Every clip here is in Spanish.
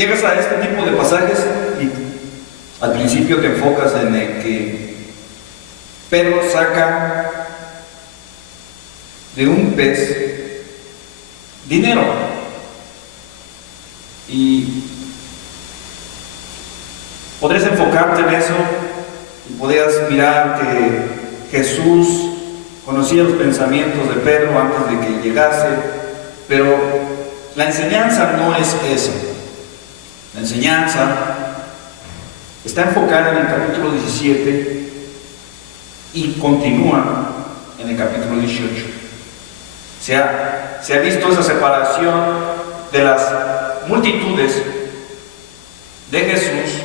llegas a este tipo de pasajes y al principio te enfocas en el que Pedro saca de un pez dinero. Y podrías enfocarte en eso y podrías mirar que Jesús conocía los pensamientos de Pedro antes de que llegase, pero la enseñanza no es eso. La enseñanza está enfocada en el capítulo 17 y continúa en el capítulo 18. Se ha visto esa separación de las multitudes de Jesús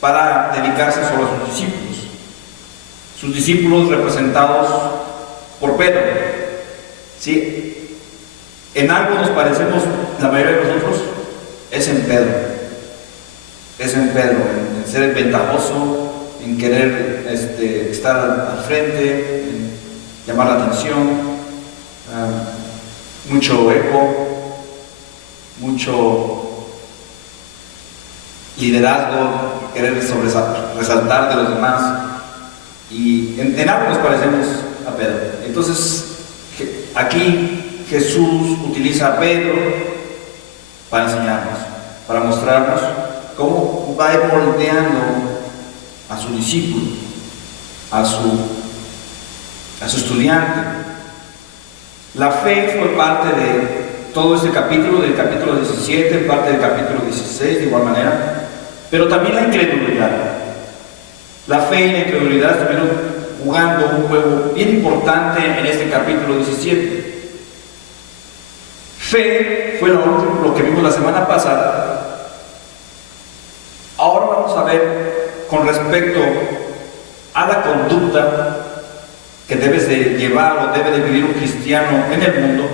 para dedicarse solo a sus discípulos. Sus discípulos representados por Pedro. ¿Sí? En algo nos parecemos, la mayoría de nosotros, es en Pedro. Es en Pedro, en ser ventajoso, en querer estar al frente, en llamar la atención, mucho eco, mucho liderazgo, querer resaltar de los demás. Y en algo nos parecemos a Pedro. Entonces, aquí Jesús utiliza a Pedro para enseñarnos, para mostrarnos cómo va a ir moldeando a su discípulo, a su estudiante. La fe fue parte de todo este capítulo, del capítulo 17, parte del capítulo 16 de igual manera, pero también la incredulidad. La fe y la incredulidad estuvieron jugando un juego bien importante en este capítulo 17. Fe fue lo que vimos la semana pasada. Ahora vamos a ver con respecto a la conducta que debes de llevar o debe de vivir un cristiano en el mundo.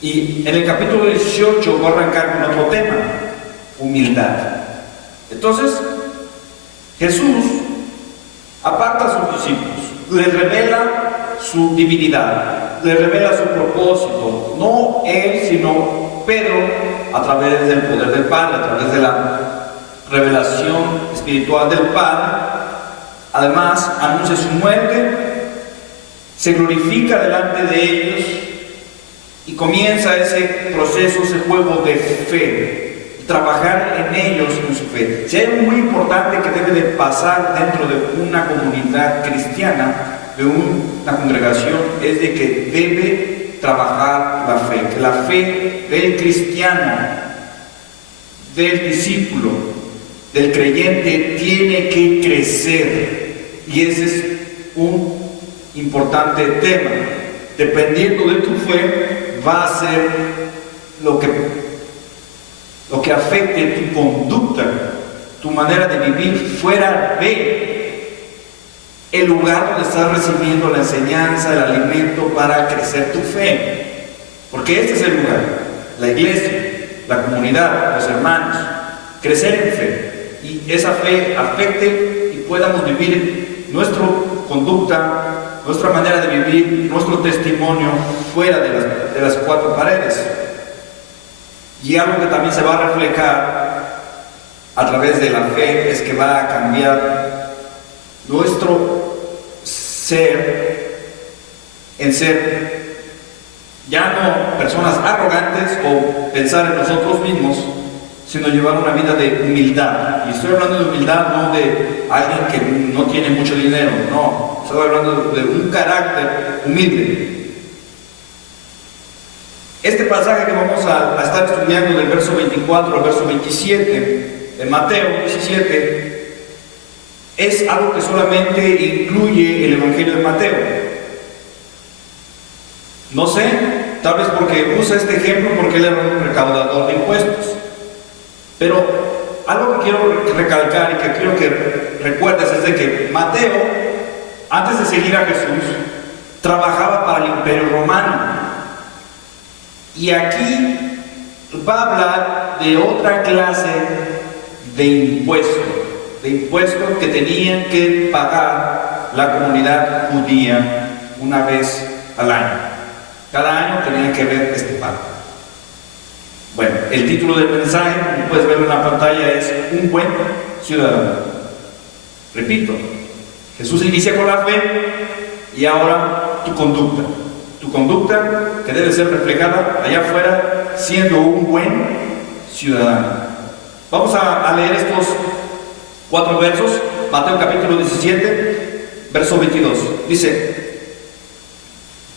Y en el capítulo 18 voy a arrancar con otro tema: humildad. Entonces, Jesús aparta a sus discípulos, les revela su divinidad, les revela su propósito, no él, sino Pedro, a través del poder del Padre, a través de la revelación espiritual del Padre. Además, anuncia su muerte, se glorifica delante de ellos y comienza ese proceso, ese juego de fe, trabajar en ellos, en su fe. Si hay algo muy importante que debe de pasar dentro de una comunidad cristiana, de una congregación, es de que debe trabajar la fe, que la fe del cristiano, del discípulo, del creyente tiene que crecer, y ese es un importante tema. Dependiendo de tu fe, va a ser lo que afecte tu conducta, tu manera de vivir fuera de el lugar donde estás recibiendo la enseñanza, el alimento para crecer tu fe. Porque este es el lugar, la iglesia, la comunidad, los hermanos, crecer en fe. Y esa fe afecte y podamos vivir nuestra conducta, nuestra manera de vivir, nuestro testimonio fuera de las cuatro paredes. Y algo que también se va a reflejar a través de la fe es que va a cambiar nuestro ser en ser ya no personas arrogantes o pensar en nosotros mismos, sino llevar una vida de humildad. Y estoy hablando de humildad no de alguien que no tiene mucho dinero, no, estoy hablando de un carácter humilde. Este pasaje que vamos a estar estudiando del verso 24 al verso 27 de Mateo 17 es algo que solamente incluye el Evangelio de Mateo. No sé, tal vez porque usa este ejemplo porque él era un recaudador de impuestos. Pero algo que quiero recalcar y que quiero que recuerdes es de que Mateo, antes de seguir a Jesús, trabajaba para el Imperio Romano. Y aquí va a hablar de otra clase de impuestos que tenían que pagar la comunidad judía una vez al año. Cada año tenían que ver este pago. Bueno, el título del mensaje, como puedes verlo en la pantalla, es Un buen ciudadano. Repito, Jesús inicia con la fe y ahora tu conducta. Tu conducta que debe ser reflejada allá afuera siendo un buen ciudadano. Vamos a leer estos 4 versos. Mateo capítulo 17, verso 22.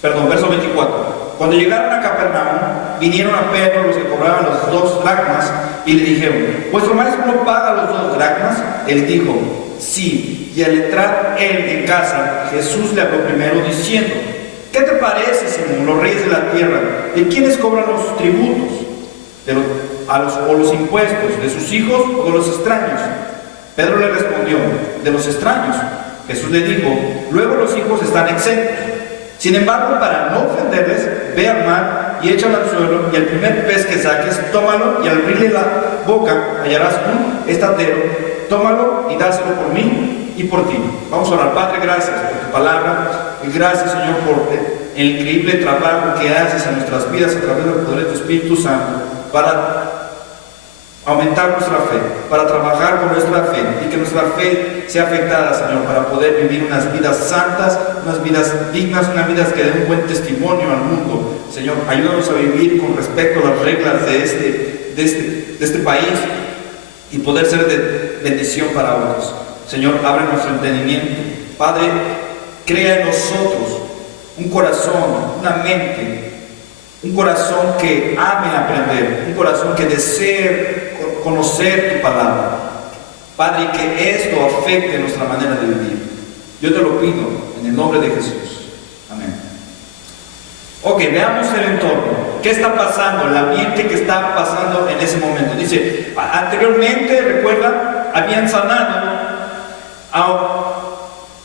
Verso 24. Cuando llegaron a Capernaum, vinieron a Pedro los que cobraban los 2 dracmas y le dijeron: ¿vuestro maestro no paga los 2 dracmas? Él dijo: sí. Y al entrar él en casa, Jesús le habló primero diciendo: ¿qué te parece, Simón, los reyes de la tierra? ¿De quiénes cobran los tributos? ¿O los impuestos? ¿De sus hijos o de los extraños? Pedro le respondió: de los extraños. Jesús le dijo: luego los hijos están exentos. Sin embargo, para no ofenderles, ve al mar y échalo al suelo, y el primer pez que saques, tómalo, y al abrirle la boca hallarás un estadero. Tómalo y dáselo por mí y por ti. Vamos a orar. Padre, gracias por tu palabra, y gracias, Señor, por el increíble trabajo que haces en nuestras vidas a través del poder de tu Espíritu Santo, para aumentar nuestra fe, para trabajar con nuestra fe, y que nuestra fe sea afectada, Señor, para poder vivir unas vidas santas, unas vidas dignas, unas vidas que den un buen testimonio al mundo. Señor, ayúdanos a vivir con respecto a las reglas de este país y poder ser de bendición para otros. Señor, abre nuestro entendimiento. Padre, crea en nosotros un corazón, una mente, un corazón que ame aprender, un corazón que desee conocer tu palabra. Padre, y que esto afecte nuestra manera de vivir. Yo te lo pido en el nombre de Jesús. Amén. Ok, veamos el entorno. ¿Qué está pasando? El ambiente que está pasando en ese momento. Dice, anteriormente, recuerda, habían sanado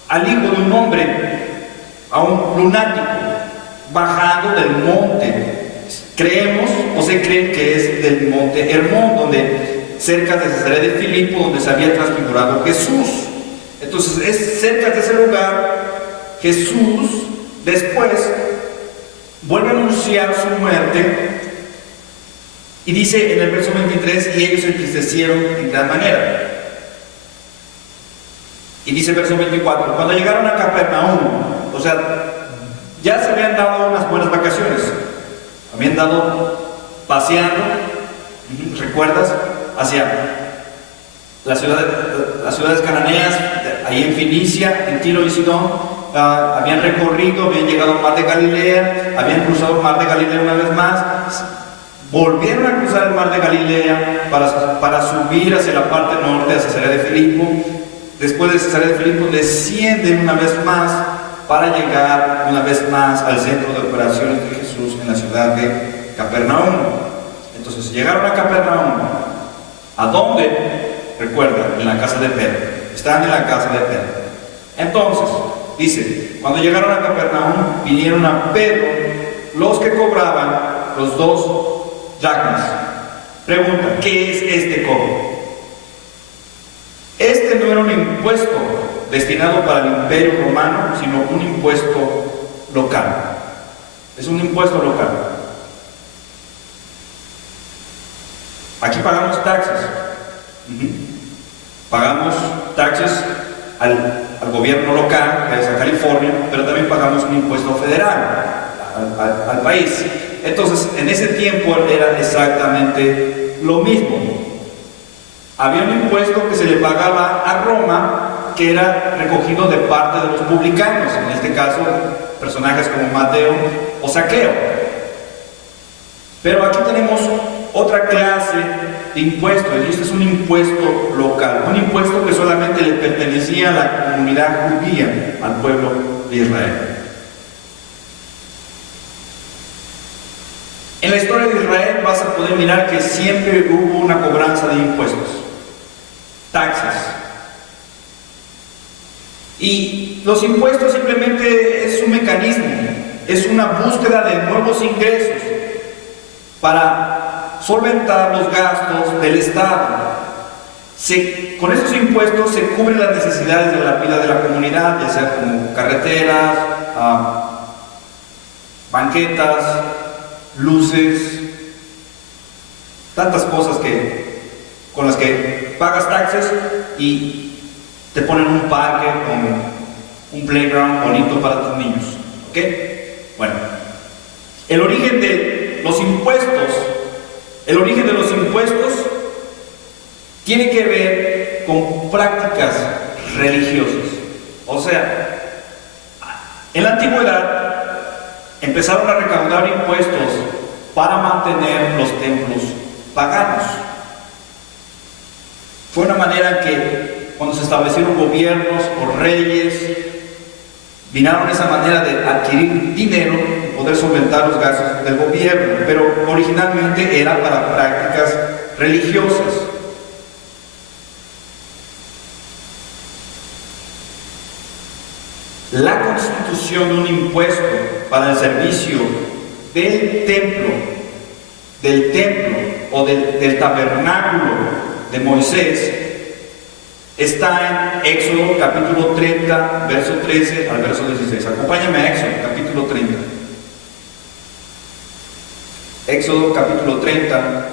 al hijo de un hombre, a un lunático, bajando del monte. Creemos o se cree que es del monte Hermón, donde cerca de Cesarea de Filipo, donde se había transfigurado Jesús. Entonces es cerca de ese lugar. Jesús después vuelve a anunciar su muerte y dice en el verso 23: y ellos se entristecieron en gran manera. Y dice el verso 24: cuando llegaron a Capernaum, o sea, ya se habían dado unas buenas vacaciones, habían dado paseando, ¿recuerdas? Hacia las ciudades cananeas, ahí en Fenicia, en Tiro y Sidón. Habían recorrido, habían llegado al mar de Galilea, habían cruzado el mar de Galilea una vez más, volvieron a cruzar el mar de Galilea para subir hacia la parte norte, hacia Cesarea de Filipo. Después de Cesarea de Filipo descienden una vez más para llegar una vez más al centro de operaciones de Jesús en la ciudad de Capernaum. Entonces llegaron a Capernaum. ¿A dónde? Recuerda, en la casa de Pedro. Están en la casa de Pedro. Entonces, dice, cuando llegaron a Capernaum, vinieron a Pedro los que cobraban los 2 dracmas. Pregunta, ¿qué es este cobro? Este no era un impuesto destinado para el imperio romano, sino un impuesto local. Es un impuesto local. Aquí pagamos taxes. Pagamos taxes al gobierno local, que es a California, pero también pagamos un impuesto federal al país. Entonces, en ese tiempo era exactamente lo mismo. Había un impuesto que se le pagaba a Roma, que era recogido de parte de los publicanos, en este caso personajes como Mateo o Zaqueo. Pero aquí tenemos otra clase de impuestos, y este es un impuesto local, un impuesto que solamente le pertenecía a la comunidad judía, al pueblo de Israel. En la historia de Israel vas a poder mirar que siempre hubo una cobranza de impuestos, taxes. Y los impuestos simplemente es un mecanismo, es una búsqueda de nuevos ingresos para solventar los gastos del Estado. Con esos impuestos se cubren las necesidades de la vida de la comunidad, ya sea como carreteras, banquetas, luces, tantas cosas con las que pagas taxes y te ponen un parque con un playground bonito para tus niños. ¿Ok? Bueno, el origen de los impuestos tiene que ver con prácticas religiosas. O sea, en la antigüedad empezaron a recaudar impuestos para mantener los templos paganos. Fue una manera que cuando se establecieron gobiernos o reyes, vinaron esa manera de adquirir dinero y poder solventar los gastos del gobierno, pero originalmente era para prácticas religiosas. La constitución de un impuesto para el servicio del templo o del tabernáculo de Moisés está en Éxodo capítulo 30, verso 13 al verso 16. Acompáñame a Éxodo capítulo 30. Éxodo capítulo 30.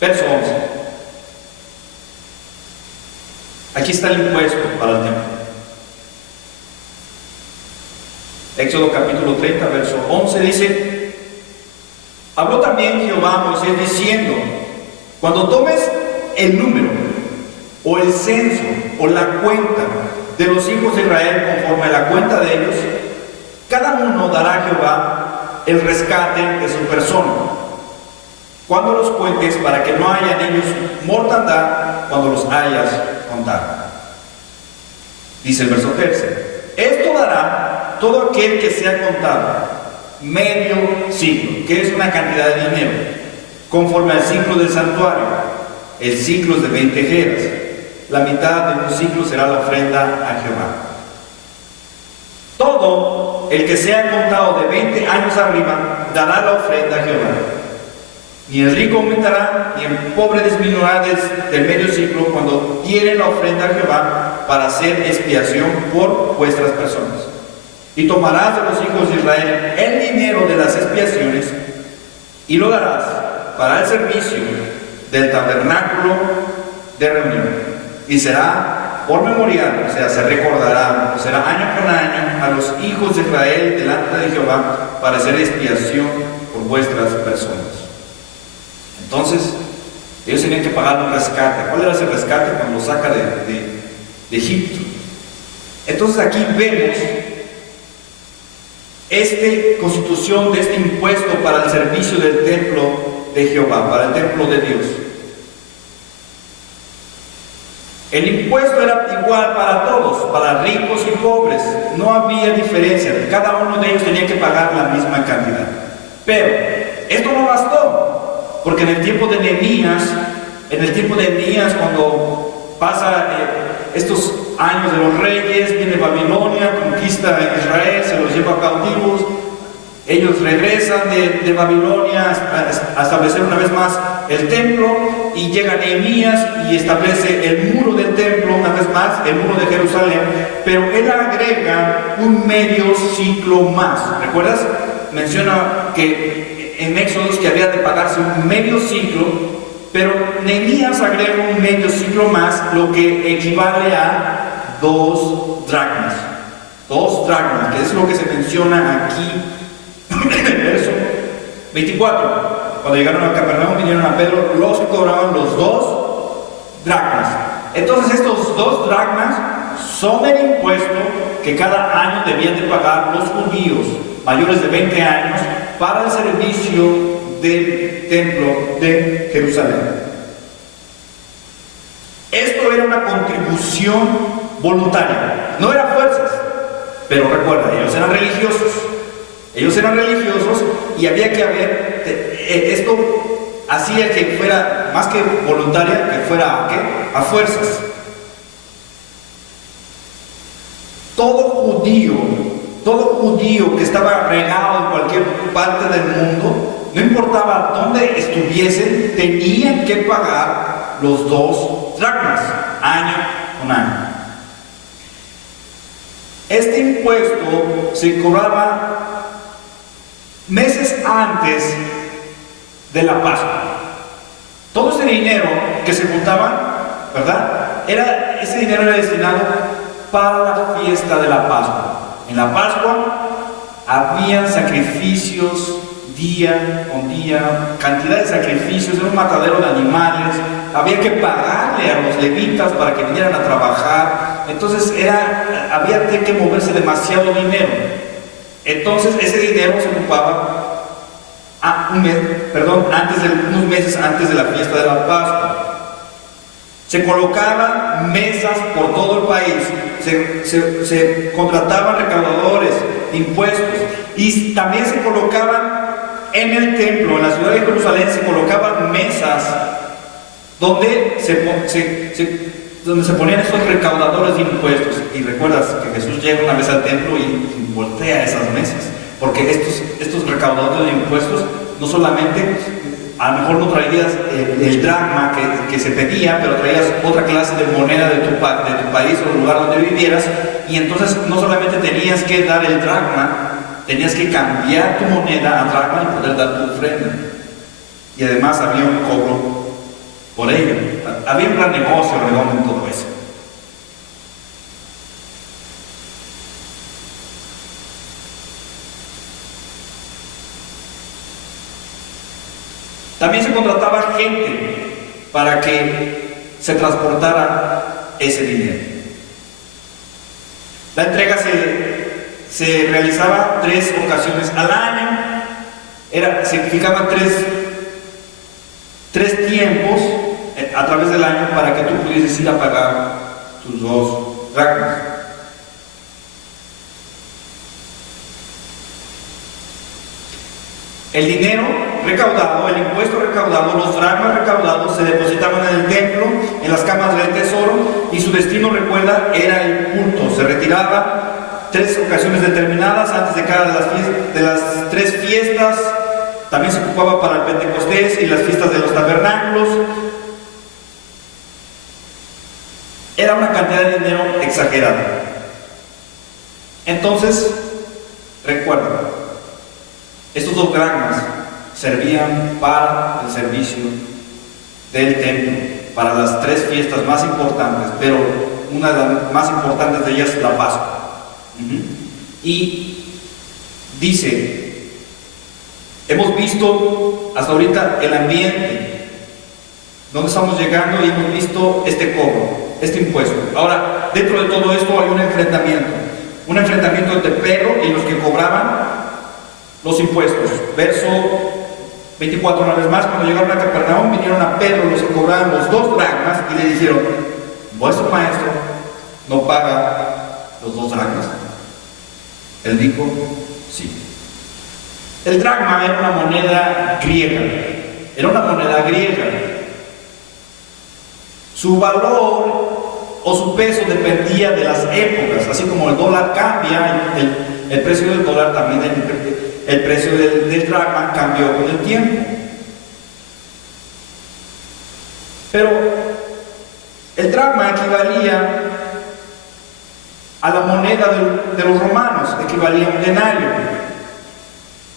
Verso 11. Aquí está el impuesto para el templo. Éxodo capítulo 30, verso 11 dice: habló también Jehová a Moisés diciendo: cuando tomes el número o el censo o la cuenta de los hijos de Israel conforme a la cuenta de ellos, cada uno dará a Jehová el rescate de su persona cuando los cuentes, para que no haya en ellos mortandad cuando los hayas contado. Dice el verso 13: esto dará todo aquel que sea contado medio ciclo, que es una cantidad de dinero, conforme al ciclo del santuario. El ciclo es de 20 jeras. La mitad de un ciclo será la ofrenda a Jehová. Todo el que sea contado de 20 años arriba dará la ofrenda a Jehová. Ni el rico aumentará, ni el pobre disminuirá del medio ciclo cuando diere la ofrenda a Jehová para hacer expiación por vuestras personas. Y tomarás de los hijos de Israel el dinero de las expiaciones y lo darás para el servicio del tabernáculo de reunión. Y será por memorial, o sea, se recordará, será año con año a los hijos de Israel delante de Jehová para hacer expiación por vuestras personas. Entonces, ellos tenían que pagar un rescate. ¿Cuál era ese rescate? Cuando lo saca de Egipto. Entonces aquí vemos esta constitución de este impuesto para el servicio del templo de Jehová, para el templo de Dios. El impuesto era igual para todos, para ricos y pobres. No había diferencia. Cada uno de ellos tenía que pagar la misma cantidad. Pero esto no bastó, porque en el tiempo de Nehemías, cuando pasa estos años de los reyes, viene Babilonia, conquista a Israel, se los lleva cautivos, ellos regresan de Babilonia a establecer una vez más el templo, y llega Nehemías y establece el muro del templo, una vez más, el muro de Jerusalén, pero él agrega un medio ciclo más. ¿Recuerdas? Menciona que en Éxodos que había de pagarse un medio ciclo, pero Nehemías agrega un medio ciclo más, lo que equivale a 2 dracmas. 2 dracmas, que es lo que se menciona aquí en el verso 24. Cuando llegaron a Capernaum, vinieron a Pedro los que cobraban los 2 dracmas. Entonces estos 2 dracmas son el impuesto que cada año debían de pagar los judíos mayores de 20 años para el servicio del templo de Jerusalén. Esto era una contribución voluntaria, no era fuerzas, pero recuerda, ellos eran religiosos y había que haber, esto hacía que fuera más que voluntaria, que fuera a fuerzas. Todo judío que estaba regado en cualquier parte del mundo, no importaba dónde estuviesen, tenían que pagar los 2 dracmas, año con año. Este impuesto se cobraba meses antes de la Pascua. Todo ese dinero que se juntaba, ¿verdad? Ese dinero era destinado para la fiesta de la Pascua. En la Pascua habían sacrificios día con día, cantidad de sacrificios, era un matadero de animales, había que pagarle a los levitas para que vinieran a trabajar, entonces había que moverse demasiado dinero. Entonces ese dinero se ocupaba unos meses antes de la fiesta de la Pascua. Se colocaban mesas por todo el país, se contrataban recaudadores, impuestos, y también se colocaban en el templo, en la ciudad de Jerusalén, se colocaban mesas donde se ponían esos recaudadores de impuestos. Y recuerdas que Jesús llega una vez al templo y voltea esas mesas, porque estos recaudadores de impuestos no solamente, a lo mejor no traías el dracma que se pedía, pero traías otra clase de moneda de tu país o el lugar donde vivieras, y entonces no solamente tenías que dar el dracma, tenías que cambiar tu moneda a dracma y poder dar tu ofrenda. Y además había un cobro por ello. Había un gran negocio redondo en todo eso. También se contrataba gente para que se transportara ese dinero. La entrega se realizaba 3 ocasiones al año. Significaban tres tiempos a través del año para que tú pudieses ir a pagar tus 2 dracmas. El dinero recaudado, el impuesto recaudado, los dracmas recaudados se depositaban en el templo, en las cámaras del tesoro, y su destino, recuerda, era el culto. Se retiraba 3 ocasiones determinadas antes de cada de las 3 fiestas. También se ocupaba para el Pentecostés y las fiestas de los tabernáculos. Era una cantidad de dinero exagerada. Entonces, recuerda, estos 2 dracmas servían para el servicio del templo, para las 3 fiestas más importantes, pero una de las más importantes de ellas es la Pascua. Y dice, hemos visto hasta ahorita el ambiente donde estamos llegando y hemos visto este cobro, este impuesto. Ahora, dentro de todo esto hay un enfrentamiento entre Pedro y los que cobraban los impuestos. Verso 24, una vez más, cuando llegaron a Capernaum, vinieron a Pedro los que cobraban los 2 dracmas y le dijeron: vuestro maestro no paga los 2 dracmas. Él dijo: sí. El dracma era una moneda griega. Su valor o su peso dependía de las épocas. Así como el dólar cambia, el precio del dólar también, el precio del dracma cambió con el tiempo. Pero el dracma equivalía a la moneda de los romanos, equivalía a un denario.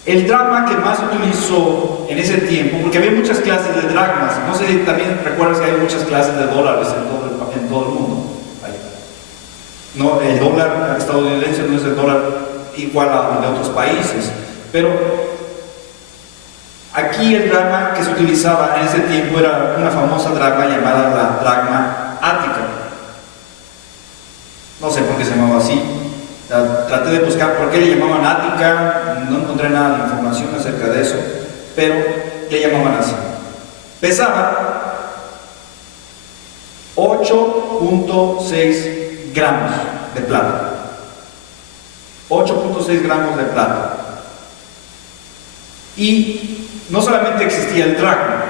El dracma que más se utilizó en ese tiempo, porque había muchas clases de dracmas, no sé si también recuerdas que hay muchas clases de dólares en todo el mundo. No, el dólar estadounidense no es el dólar igual a de otros países, pero aquí el dracma que se utilizaba en ese tiempo era una famosa dracma llamada la dracma ática. No sé por qué se llamaba así. Traté de buscar por qué le llamaban ática, no encontré nada de información acerca de eso, pero le llamaban así. Pesaba 8.6 gramos de plata. 8.6 gramos de plata. Y no solamente existía el dracma,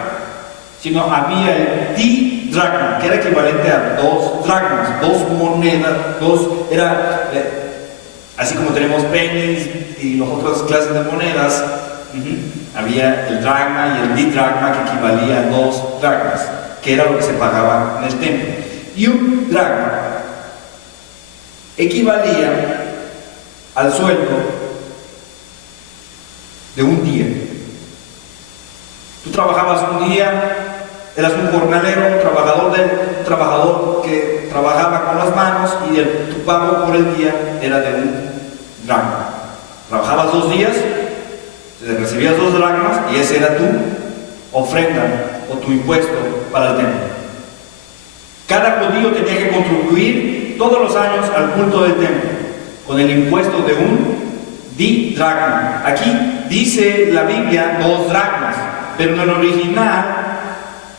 sino había el didracma, que era equivalente a 2 dracmas, 2 monedas, así como tenemos pennies y las otras clases de monedas. Había el dracma y el didracma, que equivalía a 2 dracmas, que era lo que se pagaba en el templo. Y un dracma equivalía al sueldo de un día. Tú trabajabas un día, eras un jornalero, un trabajador que trabajaba con las manos, y tu pago por el día era de un dracma. Trabajabas 2 días, recibías 2 dracmas, y esa era tu ofrenda o tu impuesto para el templo. Cada judío tenía que contribuir todos los años al culto del templo con el impuesto de un didracma. Aquí dice la Biblia 2 dracmas, pero en el original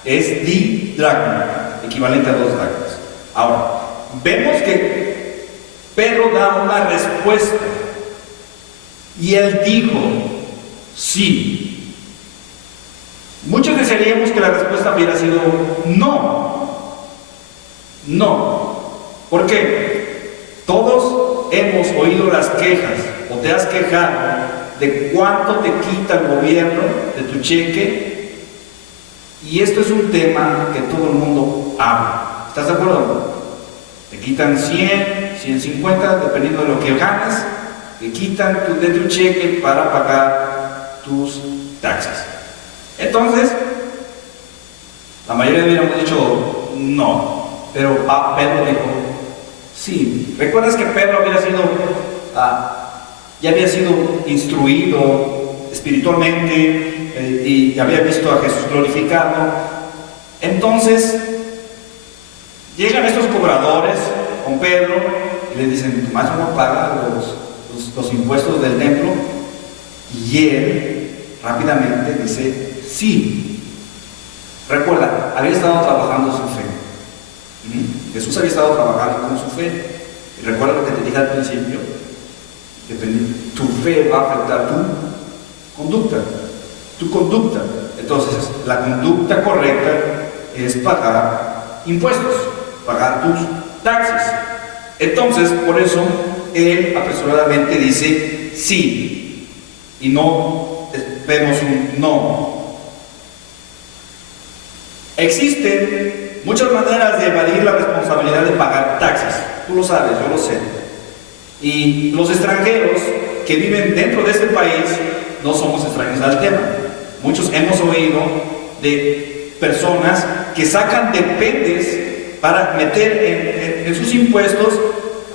es didracma, equivalente a 2 dracmas. Ahora, vemos que Pedro da una respuesta, y él dijo sí. Muchos desearíamos que la respuesta hubiera sido no. No. ¿Por qué? Todos hemos oído las quejas, o te has quejado de cuánto te quita el gobierno de tu cheque, y esto es un tema que todo el mundo habla. ¿Estás de acuerdo? Te quitan 100, 150, dependiendo de lo que ganas, te quitan de tu cheque para pagar tus taxes. Entonces, la mayoría hubiéramos dicho no, pero Pedro dijo sí. ¿Recuerdas que Pedro ya había sido instruido espiritualmente y había visto a Jesús glorificado? Entonces, llegan estos cobradores con Pedro y le dicen: tu maestro no paga los impuestos del templo. Y él rápidamente dice sí. Recuerda, había estado trabajando su fe. Jesús había estado trabajando con su fe. Y recuerda lo que te dije al principio: tu fe va a afectar tu conducta. Entonces, la conducta correcta es pagar impuestos, pagar tus taxes. Entonces, por eso él apresuradamente dice sí, y no vemos un no. Existen muchas maneras de evadir la responsabilidad de pagar taxes. Tú lo sabes, yo lo sé. Y los extranjeros que viven dentro de este país no somos extraños al tema. Muchos hemos oído de personas que sacan dependes para meter en sus impuestos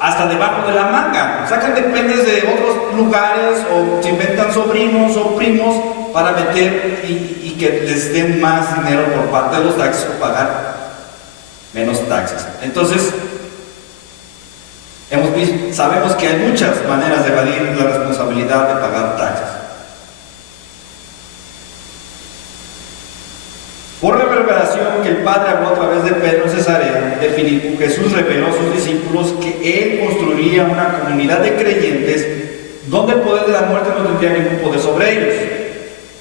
hasta debajo de la manga. Sacan dependes de otros lugares, o se inventan sobrinos o primos para meter y que les den más dinero por parte de los taxes, o pagar menos taxes. Entonces, sabemos que hay muchas maneras de evadir la responsabilidad de pagar taxes. Por la revelación que el Padre habló a través de Pedro en Cesarea de Filipo, Jesús reveló a sus discípulos que Él construiría una comunidad de creyentes donde el poder de la muerte no tendría ningún poder sobre ellos,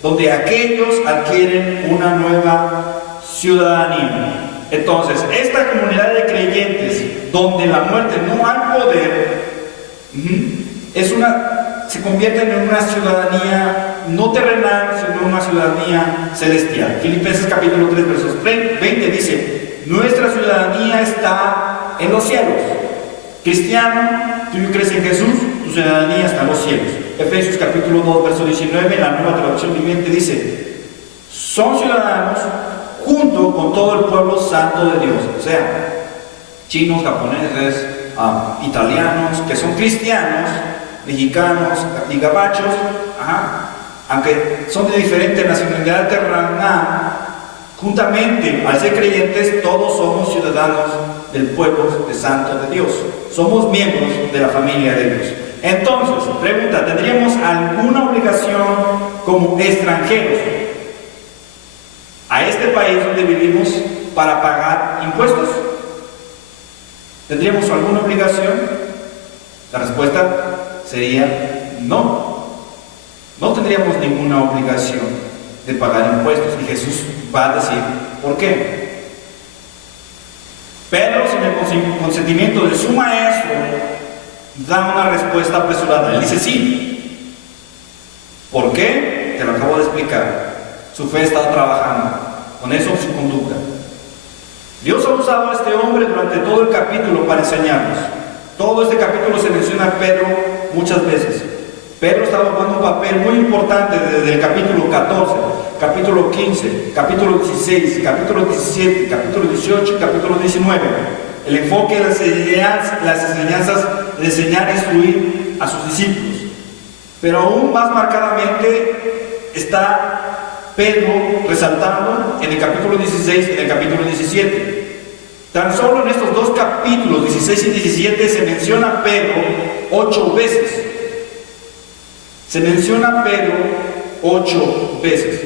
donde aquellos adquieren una nueva ciudadanía. Entonces, esta comunidad de creyentes donde la muerte no hay poder, se convierten en una ciudadanía no terrenal, sino una ciudadanía celestial. Filipenses capítulo 3, versos 20 dice: nuestra ciudadanía está en los cielos. Cristiano, tú crees en Jesús, tu ciudadanía está en los cielos. Efesios capítulo 2, verso 19, la Nueva Traducción Viviente dice: son ciudadanos junto con todo el pueblo santo de Dios. O sea, chinos, japoneses, italianos, que son cristianos, mexicanos y gabachos, aunque son de diferente nacionalidad terrenal, juntamente, al ser creyentes, todos somos ciudadanos del pueblo santo de Dios. Somos miembros de la familia de Dios. Entonces, pregunta: ¿tendríamos alguna obligación como extranjeros a este país donde vivimos para pagar impuestos? ¿Tendríamos alguna obligación? La respuesta sería no. No tendríamos ninguna obligación de pagar impuestos, y Jesús va a decir por qué. Pedro, sin el consentimiento de su maestro, da una respuesta apresurada. Él dice sí. ¿Por qué? Te lo acabo de explicar. Su fe está trabajando, con eso su conducta. Dios ha usado a este hombre durante todo el capítulo para enseñarnos. Todo este capítulo se menciona a Pedro muchas veces. Pedro estaba jugando un papel muy importante desde el capítulo 14, capítulo 15, capítulo 16, capítulo 17, capítulo 18 y capítulo 19. El enfoque de las enseñanzas de enseñar e instruir a sus discípulos. Pero aún más marcadamente está Pedro resaltando en el capítulo 16 y en el capítulo 17. Tan solo en estos dos capítulos, 16 y 17, se menciona a Pedro 8 veces. Se menciona a Pedro 8 veces.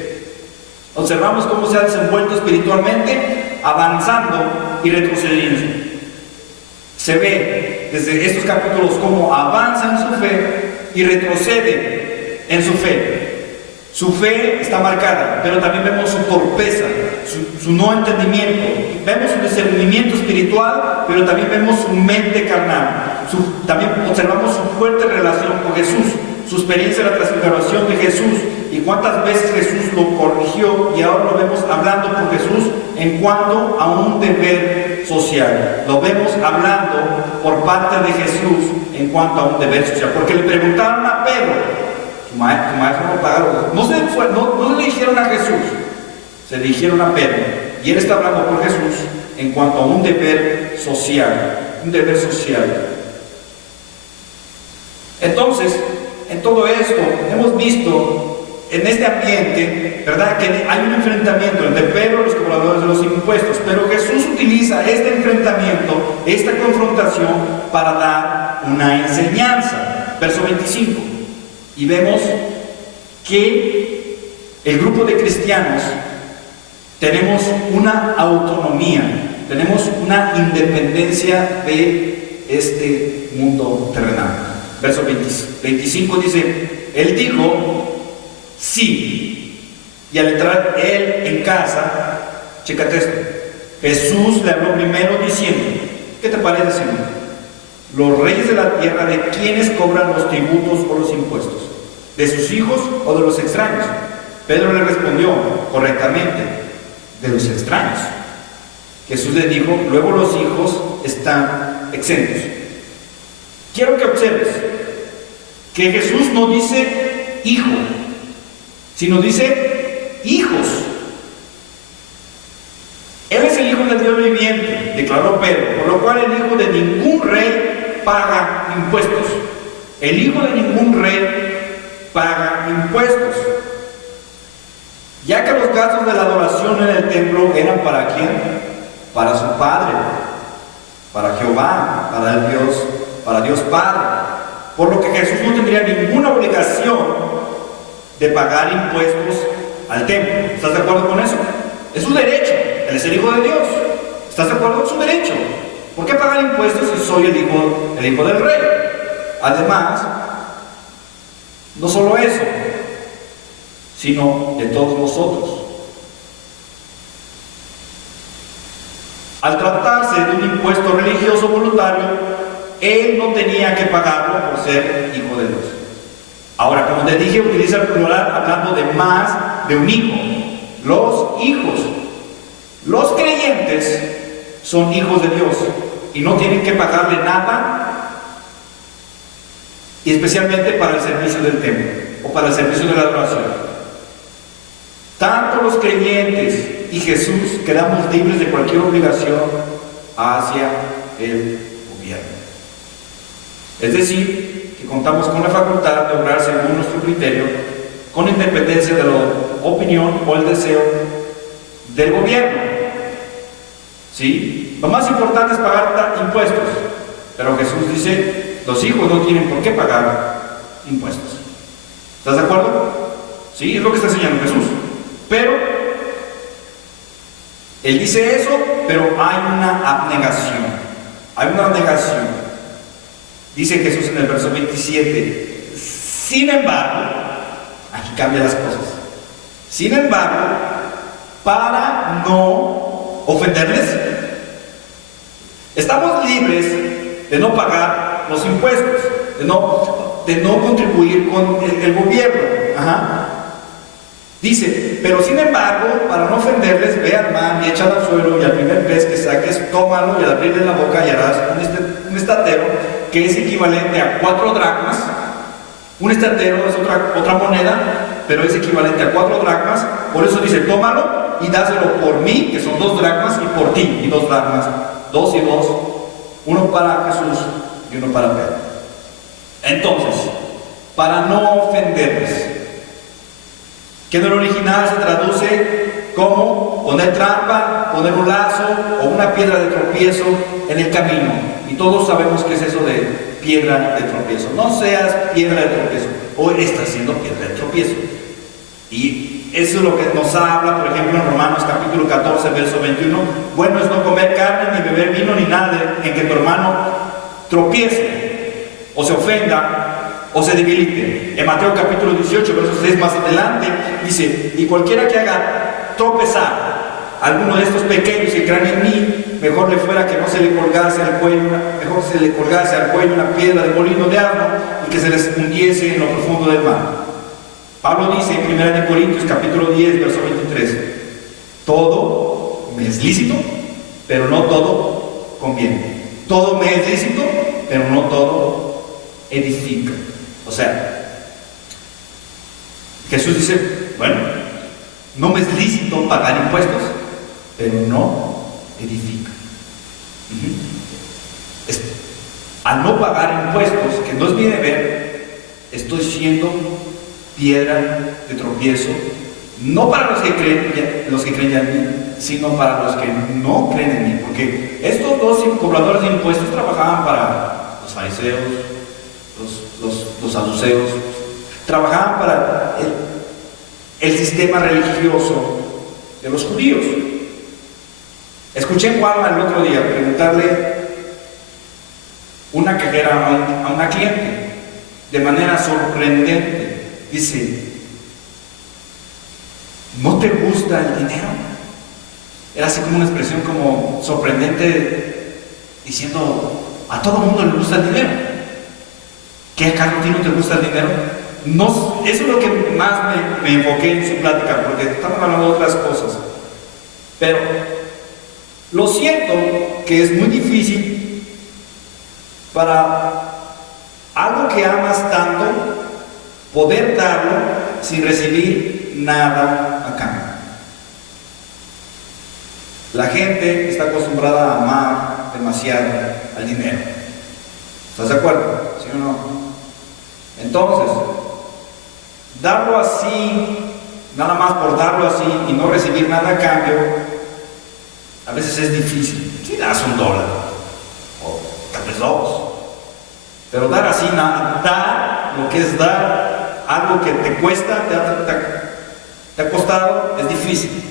Observamos cómo se ha desenvuelto espiritualmente, avanzando y retrocediendo. Se ve desde estos capítulos cómo avanza en su fe y retrocede en su fe. Su fe está marcada, pero también vemos su torpeza, su no entendimiento. Vemos su discernimiento espiritual, pero también vemos su mente carnal. También observamos su fuerte relación con Jesús, su experiencia en la transfiguración de Jesús y cuántas veces Jesús lo corrigió, y ahora lo vemos hablando por Jesús en cuanto a un deber social. Lo vemos hablando por parte de Jesús en cuanto a un deber social, porque le preguntaron a Pedro, tu maestro no pagaron. No le dijeron a Jesús, se dirigieron a Pedro, y él está hablando por Jesús en cuanto a un deber social, Entonces, en todo esto hemos visto en este ambiente, ¿verdad?, que hay un enfrentamiento entre Pedro y los cobradores de los impuestos, pero Jesús utiliza este enfrentamiento, esta confrontación, para dar una enseñanza. Verso 25, y vemos que el grupo de cristianos tenemos una autonomía, tenemos una independencia de este mundo terrenal. Verso 25 dice, él dijo, sí. Y al entrar él en casa, chécate esto, Jesús le habló primero diciendo, ¿qué te parece, Señor? Los reyes de la tierra, ¿de quiénes cobran los tributos o los impuestos? ¿De sus hijos o de los extraños? Pedro le respondió correctamente, de los extraños. Jesús le dijo, luego los hijos están exentos. Quiero que observes que Jesús no dice hijo, sino dice hijos. Él es el Hijo del Dios viviente, declaró Pedro, por lo cual el hijo de ningún rey paga impuestos. El hijo de ningún rey paga impuestos, ya que los gastos de la adoración en el templo eran ¿para quién? Para su Padre, para Jehová, para Dios Padre, por lo que Jesús no tendría ninguna obligación de pagar impuestos al templo. ¿Estás de acuerdo con eso? Es su derecho, él es el Hijo de Dios. ¿Estás de acuerdo? Es su derecho. ¿Por qué pagar impuestos si soy el hijo del rey? Además, no solo eso, sino de todos nosotros. Al tratarse de un impuesto religioso voluntario, él no tenía que pagarlo por ser hijo de Dios. Ahora, como te dije, utiliza el plural hablando de más de un hijo. Los hijos. Los creyentes son hijos de Dios y no tienen que pagarle nada, y especialmente para el servicio del templo o para el servicio de la adoración. Tanto los creyentes y Jesús quedamos libres de cualquier obligación hacia el gobierno. Es decir, que contamos con la facultad de obrar según nuestro criterio, con independencia de la opinión o el deseo del gobierno. ¿Sí? Lo más importante es pagar impuestos, pero Jesús dice, los hijos no tienen por qué pagar impuestos. ¿Estás de acuerdo? Sí, es lo que está enseñando Jesús. Pero él dice eso, pero hay una abnegación. Hay una abnegación. Dice Jesús en el verso 27, sin embargo, aquí cambia las cosas. Sin embargo, para no ofenderles, estamos libres de no pagar los impuestos, de no contribuir con el gobierno. Dice, pero sin embargo, para no ofenderles, ve al mar y échalo al suelo, y al primer pez que saques, tómalo, y al abrirle la boca hallarás un estatero que es equivalente a 4 dracmas, Un estatero es otra moneda, pero es equivalente a 4 dracmas. Por eso dice, tómalo y dáselo por mí, que son 2 dracmas, y por ti, y 2 dracmas. 2 y 2, uno para Jesús y uno para Pedro. Entonces, para no ofenderles, que en el original se traduce como poner trampa, poner un lazo o una piedra de tropiezo en el camino. Y todos sabemos qué es eso de piedra de tropiezo. No seas piedra de tropiezo, o estás siendo piedra de tropiezo. Y eso es lo que nos habla, por ejemplo, en Romanos capítulo 14, verso 21. Bueno es no comer carne, ni beber vino, ni nada en que tu hermano tropiece, o se ofenda, o se debilite. En Mateo capítulo 18, verso 6 más adelante, dice, y cualquiera que haga tropezar a alguno de estos pequeños que crean en mí, mejor le fuera que no se le colgase al cuello, una piedra de molino de asno y que se les hundiese en lo profundo del mar. Pablo dice en 1 Corintios capítulo 10, verso 23, todo me es lícito, pero no todo conviene. Todo me es lícito, pero no todo edifica. O sea, Jesús dice, bueno, no me es lícito pagar impuestos, pero no edifica. Al no pagar impuestos, que no es mi deber, estoy siendo piedra de tropiezo, no para los que creen ya en mí, sino para los que no creen en mí, porque estos dos cobradores de impuestos trabajaban para los fariseos, los saduceos, trabajaban para el sistema religioso de los judíos. Escuché en Walmart el otro día preguntarle una cajera a una cliente de manera sorprendente. Dice, ¿no te gusta el dinero? Era así como una expresión como sorprendente, diciendo, a todo mundo le gusta el dinero. ¿Qué acaso a ti no te gusta el dinero? No, eso es lo que más me enfoqué en su plática, porque estamos hablando de otras cosas. Pero lo siento que es muy difícil para algo que amas tanto, poder darlo sin recibir nada a cambio. La gente está acostumbrada a amar demasiado al dinero. ¿Estás de acuerdo? ¿Sí o no? Entonces, darlo así, nada más por darlo así y no recibir nada a cambio, a veces es difícil. Si das $1 o tal vez 2, pero dar así, dar lo que es dar algo que te cuesta, te ha costado, es difícil.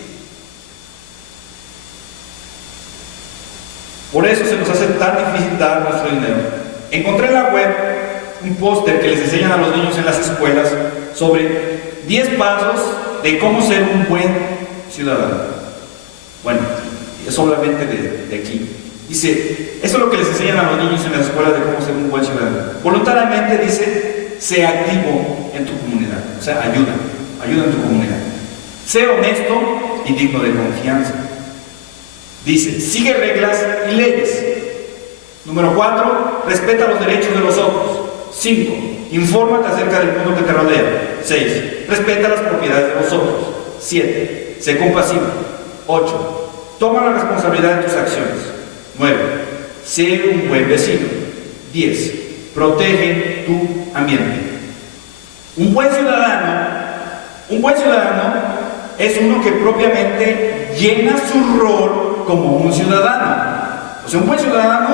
Por eso se nos hace tan difícil dar nuestro dinero. Encontré en la web un póster que les enseñan a los niños en las escuelas sobre 10 pasos de cómo ser un buen ciudadano. Bueno, es solamente de aquí. Dice, eso es lo que les enseñan a los niños en las escuelas de cómo ser un buen ciudadano. Voluntariamente dice, sé activo en tu comunidad. O sea, ayuda en tu comunidad. Sé honesto y digno de confianza. Dice, sigue reglas y leyes. Número 4, respeta los derechos de los otros. 5, infórmate acerca del mundo que te rodea. 6, respeta las propiedades de los otros. 7, sé compasivo. 8, toma la responsabilidad de tus acciones. 9, sé un buen vecino. 10, protege tu ambiente. Un buen ciudadano es uno que propiamente llena su rol como un ciudadano. O sea, un buen ciudadano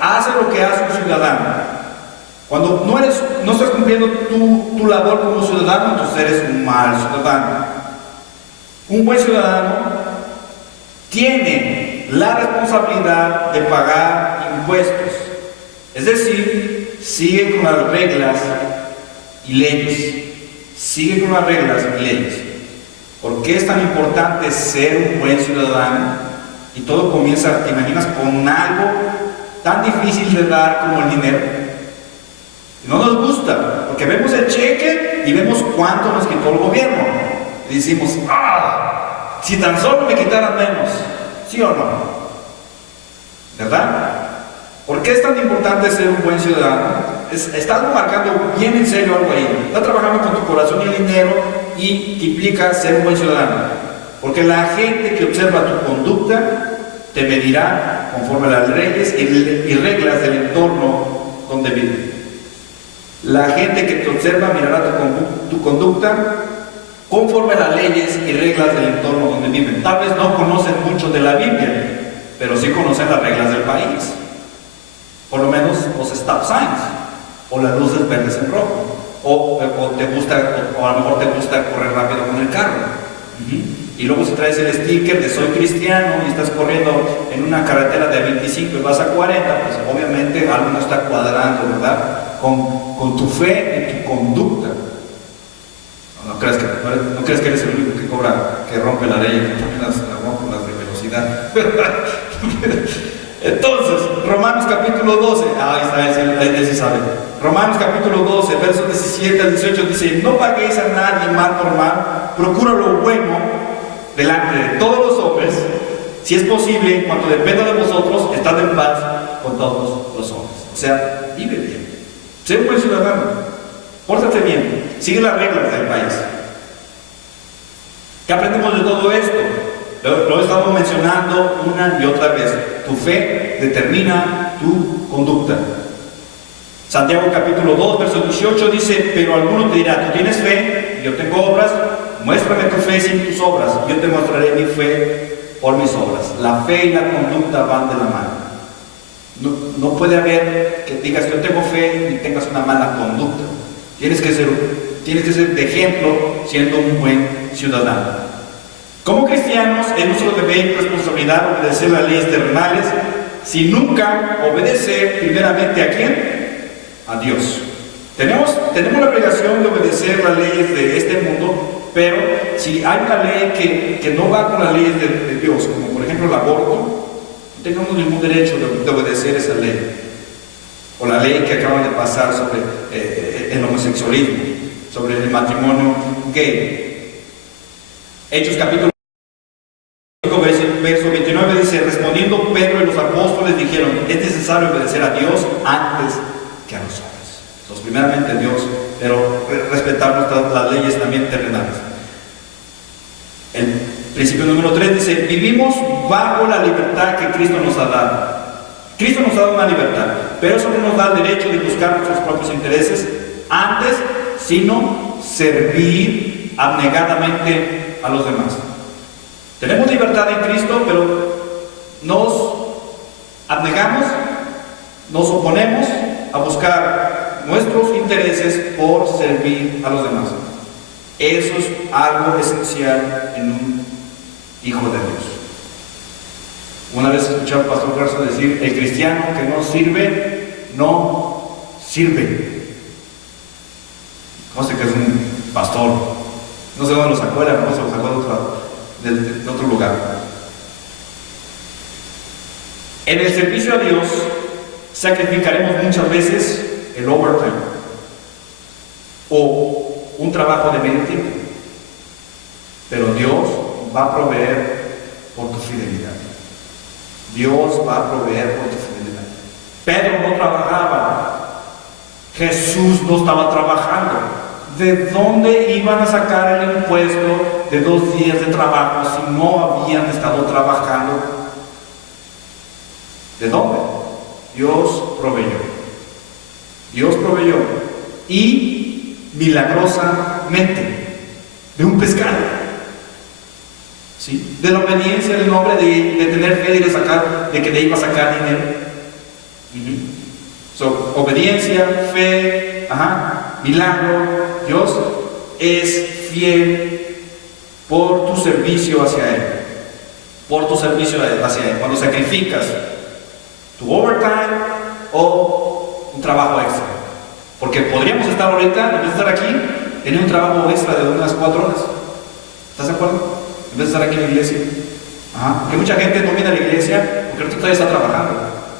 hace lo que hace un ciudadano. Cuando no estás cumpliendo tu labor como ciudadano, entonces eres un mal ciudadano. Un buen ciudadano tiene la responsabilidad de pagar impuestos. Es decir, sigue con las reglas y leyes. Sigue con las reglas y leyes. ¿Por qué es tan importante ser un buen ciudadano? Y todo comienza, ¿te imaginas?, con algo tan difícil de dar como el dinero. No nos gusta, porque vemos el cheque y vemos cuánto nos quitó el gobierno. Y decimos, si tan solo me quitaran menos, ¿sí o no? ¿Verdad? ¿Por qué es tan importante ser un buen ciudadano? está algo marcando bien en serio algo ahí. Está trabajando con tu corazón y el dinero y que implica ser un buen ciudadano. Porque la gente que observa tu conducta te medirá conforme a las leyes y reglas del entorno donde vive. La gente que te observa mirará tu conducta conforme a las leyes y reglas del entorno donde viven. Tal vez no conocen mucho de la Biblia, pero sí conocen las reglas del país. Por lo menos los stop signs, o las luces verdes en rojo, o te gusta, o a lo mejor te gusta correr rápido con el carro. Y luego si traes el sticker de soy cristiano y estás corriendo en una carretera de 25 y vas a 40, pues obviamente algo no está cuadrando, ¿verdad? Con tu fe y tu conducta. No crees que eres el único que cobra, que rompe la ley y que también las de velocidad. Entonces, Romanos capítulo 12, ahí sí sabe. Romanos capítulo 12, versos 17 al 18 dice: no paguéis a nadie mal por mal, procura lo bueno delante de todos los hombres, si es posible, en cuanto dependa de vosotros, estad en paz con todos los hombres. O sea, vive bien, sé un buen ciudadano, pórtate bien, sigue las reglas del país. ¿Qué aprendemos de todo esto? Lo he estado mencionando una y otra vez. Tu fe determina tu conducta. Santiago capítulo 2, verso 18 dice: pero alguno te dirá, tú tienes fe y yo tengo obras, muéstrame tu fe sin tus obras, yo te mostraré mi fe por mis obras. La fe y la conducta van de la mano. No puede haber que digas yo tengo fe y tengas una mala conducta. Tienes que ser de ejemplo siendo un buen ciudadano. Como cristianos, es nuestro deber y responsabilidad obedecer las leyes terrenales, sin nunca obedecer primeramente ¿a quién? A Dios. Tenemos la obligación de obedecer las leyes de este mundo, pero si hay una ley que no va con las leyes de Dios, como por ejemplo el aborto, no tenemos ningún derecho de obedecer esa ley. O la ley que acaba de pasar sobre el homosexualismo, sobre el matrimonio gay. Hechos capítulo verso 29 dice: respondiendo Pedro y los apóstoles dijeron: es necesario obedecer a Dios antes que a los hombres. Entonces, primeramente a Dios, pero respetar las leyes también terrenales. El principio número 3 dice: vivimos bajo la libertad que Cristo nos ha dado. Cristo nos ha dado una libertad, pero eso no nos da el derecho de buscar nuestros propios intereses antes, sino servir abnegadamente a los demás. Tenemos libertad en Cristo, pero nos abnegamos, nos oponemos a buscar nuestros intereses por servir a los demás. Eso es algo esencial en un hijo de Dios. Una vez escuché al pastor Garza decir: el cristiano que no sirve, no sirve. No sé qué es un pastor, no sé dónde lo sacó, no se lo sacó de otro lugar. En el servicio a Dios sacrificaremos muchas veces el overtime o un trabajo de medio tiempo, pero Dios va a proveer por tu fidelidad. Dios va a proveer por tu fidelidad. Pedro no trabajaba, Jesús no estaba trabajando. ¿De dónde iban a sacar el impuesto de 2 días de trabajo si no habían estado trabajando? ¿De dónde? Dios proveyó. Dios proveyó. Y milagrosamente, de un pescado. ¿Sí? De la obediencia del hombre, de tener fe y de que le iba a sacar dinero. Obediencia, fe, milagro. Dios es fiel por tu servicio hacia Él. Por tu servicio hacia Él. Cuando sacrificas tu overtime o un trabajo extra. Porque podríamos estar ahorita, en vez de estar aquí, tener un trabajo extra de unas 4 horas. ¿Estás de acuerdo? En vez de estar aquí en la iglesia. Porque mucha gente no viene a la iglesia porque ahorita todavía está trabajando.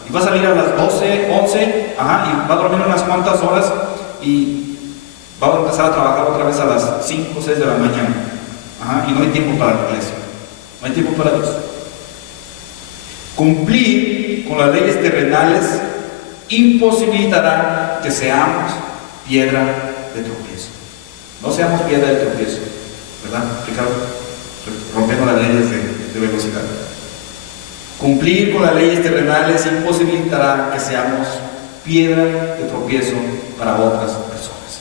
Y va a salir a las 12, 11, y va a dormir unas cuantas horas y va a empezar a trabajar otra vez a las 5 o 6 de la mañana. Y no hay tiempo para la iglesia. No hay tiempo para Dios. Cumplir con las leyes terrenales imposibilitará que seamos piedra de tropiezo. No seamos piedra de tropiezo, ¿verdad, Ricardo? Rompiendo las leyes de velocidad. Cumplir con las leyes terrenales imposibilitará que seamos piedra de tropiezo para otras personas.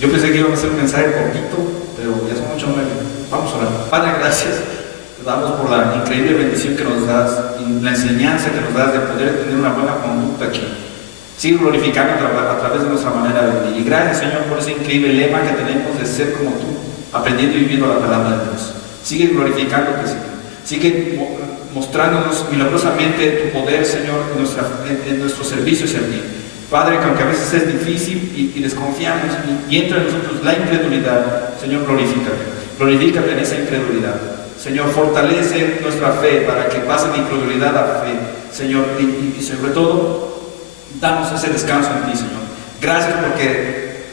Yo pensé que iba a ser un mensaje cortito, pero ya son 8:09. Vamos a orar. Padre, gracias. Te damos por la increíble bendición que nos das y la enseñanza que nos das de poder tener una buena conducta aquí. Sigue glorificando a través de nuestra manera de vivir. Y gracias, Señor, por ese increíble lema que tenemos de ser como tú, aprendiendo y viviendo la palabra de Dios. Sigue glorificándote, Señor. Sigue mostrándonos milagrosamente tu poder, Señor, en nuestro servicio hacia ti. Padre, que aunque a veces es difícil y desconfiamos y entra en nosotros la incredulidad, Señor, glorifícate en esa incredulidad. Señor, fortalece nuestra fe para que pase de incredulidad a fe, Señor, y sobre todo, danos ese descanso en ti, Señor. Gracias porque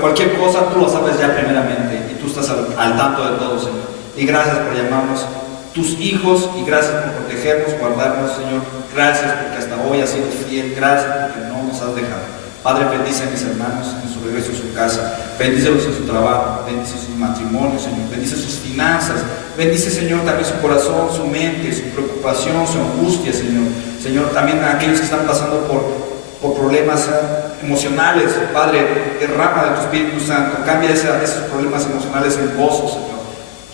cualquier cosa tú lo sabes ya primeramente y tú estás al tanto de todo, Señor. Y gracias por llamarnos tus hijos y gracias por protegernos, guardarnos, Señor. Gracias porque hasta hoy has sido fiel. Gracias porque no nos has dejado. Padre, bendice a mis hermanos en su regreso a su casa. Bendícelos en su trabajo. Bendice sus matrimonios, Señor. Bendice sus finanzas. Bendice, Señor, también su corazón, su mente, su preocupación, su angustia, Señor. Señor, también a aquellos que están pasando por problemas emocionales. Padre, derrama de tu Espíritu Santo. Cambia esos problemas emocionales en gozo, Señor.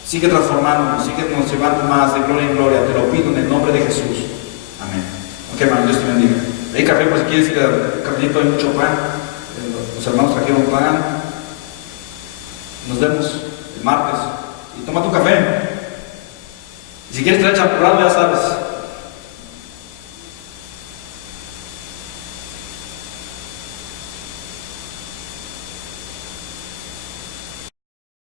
Sigue transformándonos, sigue nos llevando más de gloria en gloria. Te lo pido en el nombre de Jesús. Amén. Ok, hermano, Dios te bendiga. Hay café, por si quieres ir al cafecito, hay mucho pan. Los hermanos trajeron pan. Nos vemos el martes. Y toma tu café. Y si quieres traer champurrado, ya sabes.